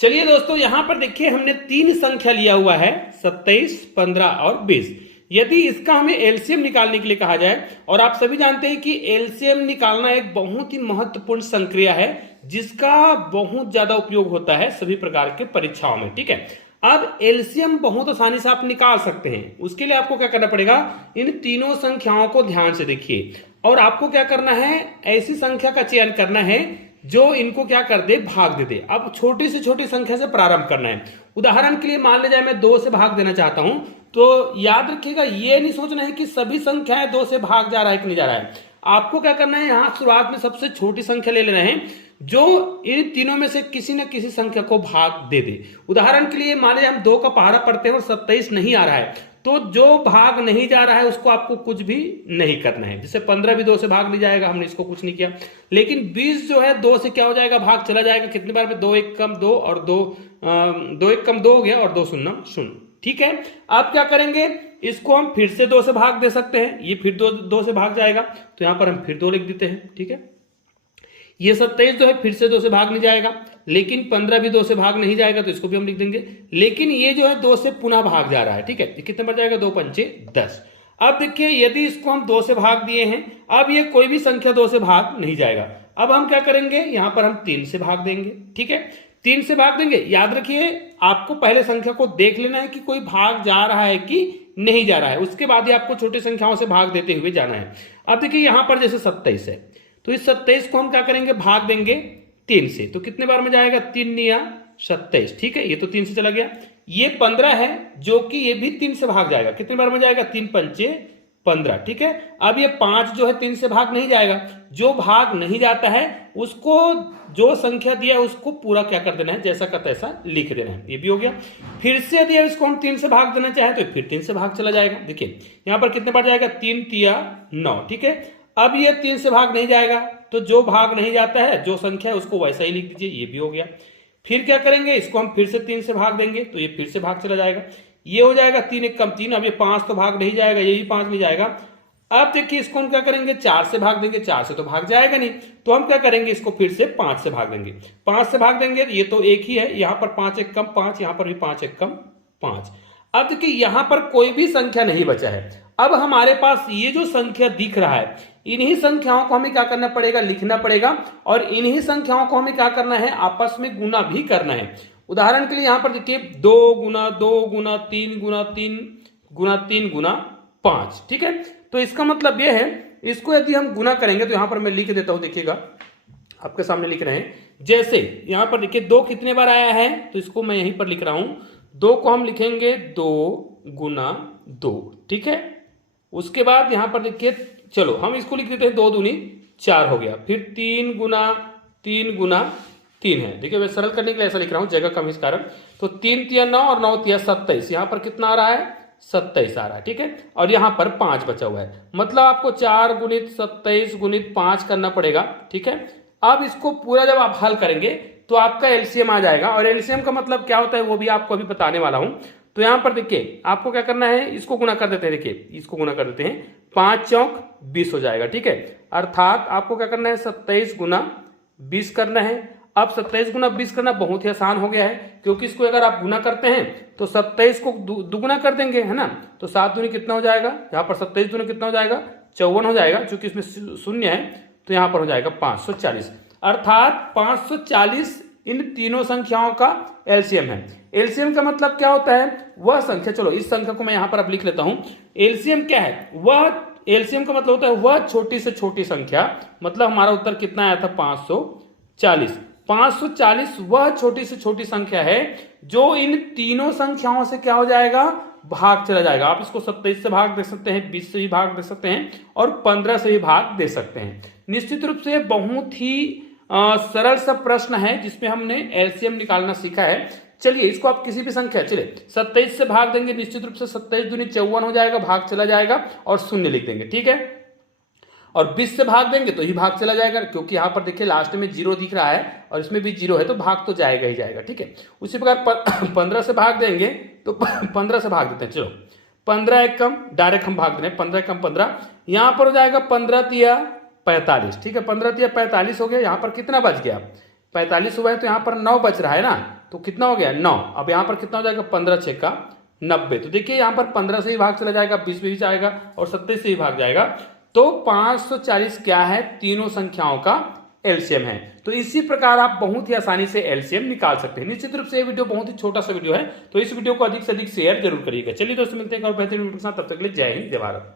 चलिए दोस्तों, यहां पर देखिए हमने तीन संख्या लिया हुआ है 27, 15 और 20। यदि इसका हमें एलसीएम निकालने के लिए कहा जाए, और आप सभी जानते हैं कि एलसीएम निकालना एक बहुत ही महत्वपूर्ण संक्रिया है जिसका बहुत ज्यादा उपयोग होता है सभी प्रकार के परीक्षाओं में। ठीक है, अब एलसीएम बहुत आसानी से आप निकाल सकते हैं। उसके लिए आपको क्या करना पड़ेगा, इन तीनों संख्याओं को ध्यान से देखिए और आपको क्या करना है, ऐसी संख्या का चयन करना है जो इनको क्या कर दे, भाग दे दे। अब छोटी से छोटी संख्या से प्रारंभ करना है। उदाहरण के लिए मान लीजिए मैं 2 से भाग देना चाहता हूं, तो याद रखिएगा ये नहीं सोचना है कि सभी संख्याएं 2 से भाग जा रहा है कि नहीं जा रहा है। आपको क्या करना है, यहां शुरुआत में सबसे छोटी संख्या ले लेना है जो इन तीनों में से किसी न किसी संख्या को भाग दे दे। उदाहरण के लिए मान लीजिए हम 2 का पहाड़ा पढ़ते हैं और 27 नहीं आ रहा है, तो जो भाग नहीं जा रहा है उसको आपको कुछ भी नहीं करना है। जैसे 15 भी 2 से भाग नहीं जाएगा, हमने इसको कुछ नहीं किया। लेकिन 20 जो है 2 से क्या हो जाएगा, भाग चला जाएगा। कितनी बार में, 2 1 कम 2 और 2 1 कम 2 हो गया और 2 शून्य 0। ठीक है, अब क्या करेंगे, इसको हम फिर से 2 से भाग दे सकते हैं। ये फिर 2 से भाग जाएगा तो यहां पर हम फिर 2 लिख देते हैं। ठीक है, ये 27 जो है फिर से 2 से भाग नहीं जाएगा, लेकिन 15 भी 2 से भाग नहीं जाएगा तो इसको भी हम लिख देंगे। लेकिन ये जो है 2 से पुनः भाग जा रहा है। ठीक है, ये कितने बार जाएगा, 2 पंचे 10। अब देखिए यदि इसको हम 2 से भाग दिए हैं, अब ये कोई भी संख्या 2 से भाग नहीं जाएगा। अब हम क्या करेंगे, यहां पर हम 3 से भाग देंगे। ठीक है, 3 से भाग देंगे। याद रखिए आपको पहले संख्या को देख लेना है कि कोई भाग जा रहा है कि नहीं जा रहा है, उसके बाद ही आपको छोटी संख्याओं से भाग देते हुए जाना है। अब देखिए यहां पर जैसे 27 है, तो इस 27 को हम क्या करेंगे, भाग देंगे 3 से। तो कितने बार में जाएगा, 3 निया 27। ठीक है, ये तो 3 से चला गया। ये 15 है जो कि ये भी 3 से भाग जाएगा। कितने बार में जाएगा, 3 पंचे 15। ठीक है, अब ये 5 जो है 3 से भाग नहीं जाएगा। जो भाग नहीं जाता है उसको, जो संख्या दिया है उसको पूरा क्या कर देना है, जैसा का तैसा लिख देना है। ये भी हो गया। फिर से यदि इसको हम 3 से भाग देना चाहे तो फिर 3 से भाग चला जाएगा। देखिए यहां पर कितने बार जाएगा, 3 तिया 9। ठीक है, अब ये 3 से भाग नहीं जाएगा, तो जो भाग नहीं जाता है जो संख्या है उसको वैसा ही लिख दीजिए। ये भी हो गया। फिर क्या करेंगे, इसको हम फिर से 3 से भाग देंगे तो ये फिर से भाग चला जाएगा। ये हो जाएगा 3 1 कम 3। अब ये 5 तो भाग नहीं जाएगा, ये भी 5 नहीं जाएगा। अब देखिए इसको हम क्या करेंगे, 4 से भाग देंगे। 4 से तो भाग जाएगा नहीं, तो हम क्या करेंगे, इसको फिर से 5 से भाग देंगे। 5 से भाग देंगे, ये तो एक ही है, यहां पर 5 1 कम 5, यहां पर भी 5 1 कम 5। अब देखिए यहां पर कोई भी संख्या नहीं बचा है। अब हमारे पास ये जो संख्या दिख रहा है, इन्हीं संख्याओं को हमें क्या करना पड़ेगा, लिखना पड़ेगा। और इन्हीं संख्याओं को हमें क्या करना है, आपस में गुना भी करना है। उदाहरण के लिए यहां पर देखिए 2 गुना 2 गुना 3 गुना 3 गुना 3 गुना 5। ठीक है, तो इसका मतलब यह है, इसको यदि हम गुना करेंगे तो यहां पर मैं लिख देता हूं, देखिएगा आपके सामने लिख रहे हैं। जैसे यहां पर देखिए 2 कितने बार आया है, तो इसको मैं यहीं पर लिख रहा हूं। 2 को हम लिखेंगे 2 गुना 2। ठीक है, उसके बाद यहां पर देखिए, चलो हम इसको लिख देते हैं, 2 दूनी 4 हो गया। फिर 3 गुना 3 है। देखिए मैं सरल करने के लिए ऐसा लिख रहा हूं, जगह कम इस कारण। तो 3 तिया 9 और 9 तिया 27। यहां पर कितना आ रहा है, 27 आ रहा है। ठीक है, और यहां पर 5 बचा हुआ है, मतलब आपको 4 गुणित 27 गुणित 5 करना पड़ेगा। ठीक है, अब इसको पूरा जब आप हल करेंगे तो आपका एलसीएम आ जाएगा। और एलसीएम का मतलब क्या होता है वो भी आपको अभी बताने वाला हूं। तो यहां पर देखिए आपको क्या करना है, इसको गुना कर देते हैं। देखिए इसको गुना कर देते हैं, 5 चौक 20 हो जाएगा। ठीक है, अर्थात आपको क्या करना है, 27 गुना 20 करना है। अब 27 गुना 20 करना बहुत ही आसान हो गया है, क्योंकि इसको अगर आप गुना करते हैं तो 27 को दुगुना कर देंगे, है ना। तो 7 दूनी कितना हो जाएगा, यहाँ पर 27 दूनी कितना हो जाएगा, 54 हो जाएगा। चूंकि इसमें शून्य है तो यहाँ पर हो जाएगा 540। अर्थात 540 इन तीनों संख्याओं का एलसीएम है। एलसीएम का मतलब क्या होता है, वह संख्या, चलो इस संख्या को मैं यहां पर अब लिख लेता हूं। एलसीएम क्या है, वह, एलसीएम का मतलब होता है वह छोटी से छोटी संख्या। मतलब हमारा उत्तर कितना आया था, 540। 540 वह छोटी से छोटी संख्या है जो इन तीनों संख्याओं से क्या हो जाएगा, भाग चला जाएगा। आप इसको 27 से भाग दे सकते हैं, 20 से भी भाग दे सकते हैं और 15 से भी भाग दे सकते हैं। निश्चित रूप से बहुत ही सरल सा प्रश्न है जिसमें हमने एलसीएम निकालना सीखा है। चलिए इसको आप किसी भी संख्या, चलिए 27 से भाग देंगे, निश्चित रूप से 27 दूनी 54 हो जाएगा, भाग चला जाएगा और शून्य लिख देंगे। ठीक है, और 20 से भाग देंगे तो ही भाग चला जाएगा, क्योंकि यहां पर देखिए लास्ट में 0 दिख रहा है और इसमें भी 0 है, तो भाग तो जाएगा ही जाएगा। ठीक है, उसी प्रकार 15 से भाग देंगे तो 15 से भाग देते हैं। चलो 15 एक कम, डायरेक्ट हम भाग दे रहे हैं, 15 कम 15, यहां पर हो जाएगा 15 तिया 45। ठीक है, 15 तिया 45 हो गया। यहां पर कितना बच गया, 45 हुआ है तो यहां पर 9 बच रहा है ना, तो कितना हो गया 9। अब यहाँ पर कितना हो जाएगा 15 6 का 90। तो देखिए यहाँ पर 15 से ही भाग चला जाएगा, 20 में भी जाएगा और 27 से ही भाग जाएगा। तो 540 क्या है, तीनों संख्याओं का एलसीएम है। तो इसी प्रकार आप बहुत ही आसानी से एलसीएम निकाल सकते हैं। निश्चित रूप से ये वीडियो बहुत ही छोटा सा वीडियो है, तो इस वीडियो को अधिक से अधिक शेयर जरूर करिएगा। चलिए दोस्तों, मिलते हैं और बेहतरीन वीडियो के साथ, तब तक के लिए जय हिंद जय भारत।